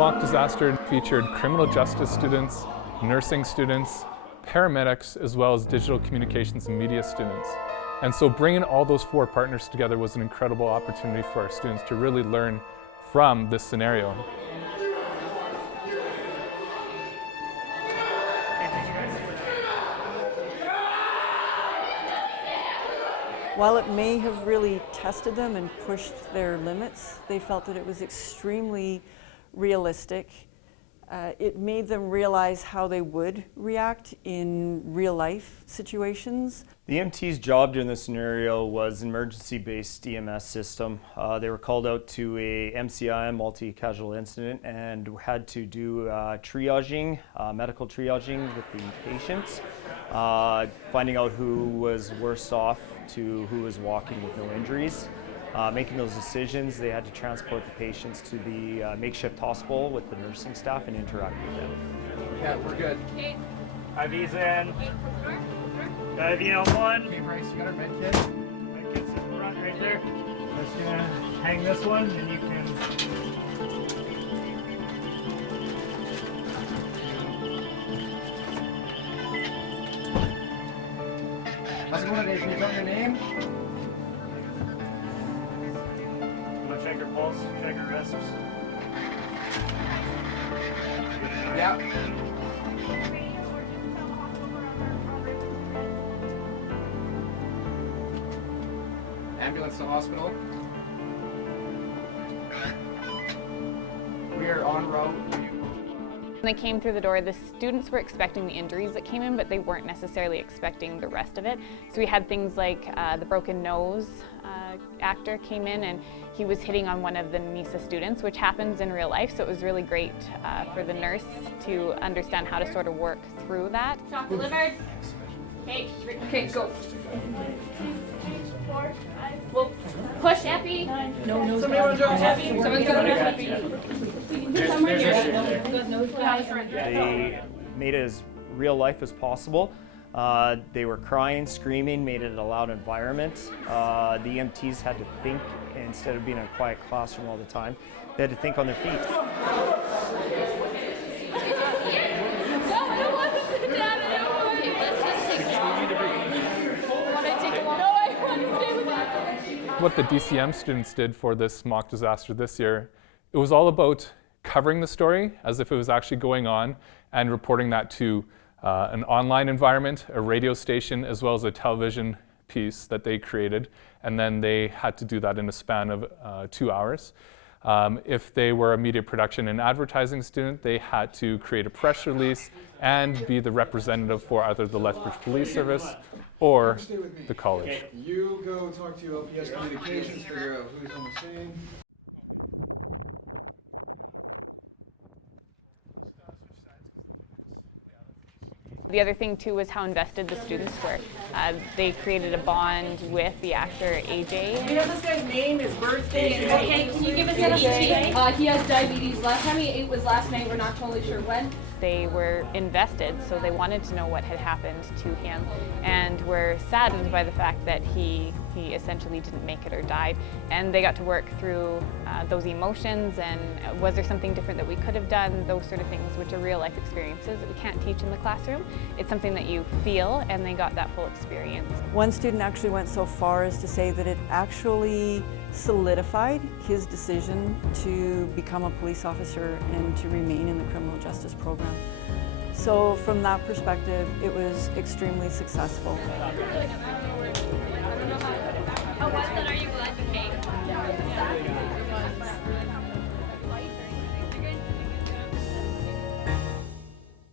mock disaster featured criminal justice students, nursing students, paramedics, as well as digital communications and media students. And so bringing all those four partners together was an incredible opportunity for our students to really learn from this scenario. While it may have really tested them and pushed their limits, they felt that it was extremely realistic. It made them realize how they would react in real life situations. The EMT's job during this scenario was an emergency-based EMS system. They were called out to a MCI, multi-casual incident, and had to do triaging, medical triaging with the patients, finding out who was worse off to who was walking with no injuries. Making those decisions, they had to transport the patients to the makeshift hospital with the nursing staff and interact with them. Yeah, we're good. Okay. IV's in. IV on one. Okay, Bryce, you got our med kit? Med kit's in front right there. Just gonna hang this one and you can... How's it going today? Can you tell me your name? Check your pulse, check your wrists. Yeah. Ambulance to hospital. We are en route. When they came through the door, the students were expecting the injuries that came in, but they weren't necessarily expecting the rest of it. So we had things like the broken nose actor came in and he was hitting on one of the NISA students, which happens in real life. So it was really great for the nurse to understand how to sort of work through that. Shock delivered. Okay, go. 2, 3, 4, 5. Well, push, Epi. No, somebody want to drop Epi. Someone's got to Epi. They made it as real life as possible. They were crying, screaming, made it a loud environment. The EMTs had to think instead of being in a quiet classroom all the time. They had to think on their feet. What the DCM students did for this mock disaster this year, it was all about covering the story as if it was actually going on and reporting that to an online environment, a radio station, as well as a television piece that they created, and then they had to do that in a span of 2 hours. If they were a media production and advertising student, they had to create a press release and be the representative for either the Lethbridge Police Service or the college. You go talk to LPS Communications, figure out who's on the scene. The other thing too was how invested the students were. They created a bond with the actor AJ. We have this guy's name, his birthday. Okay, can you give us an update? He has diabetes. Last time he ate was last night. We're not totally sure when. They were invested, so they wanted to know what had happened to him, and were saddened by the fact that he essentially didn't make it or died. And they got to work through those emotions and was there something different that we could have done, those sort of things, which are real life experiences that we can't teach in the classroom. It's something that you feel, and they got that full experience. One student actually went so far as to say that it actually solidified his decision to become a police officer and to remain in the criminal justice program. So from that perspective, it was extremely successful. How was that? Are you glad you came?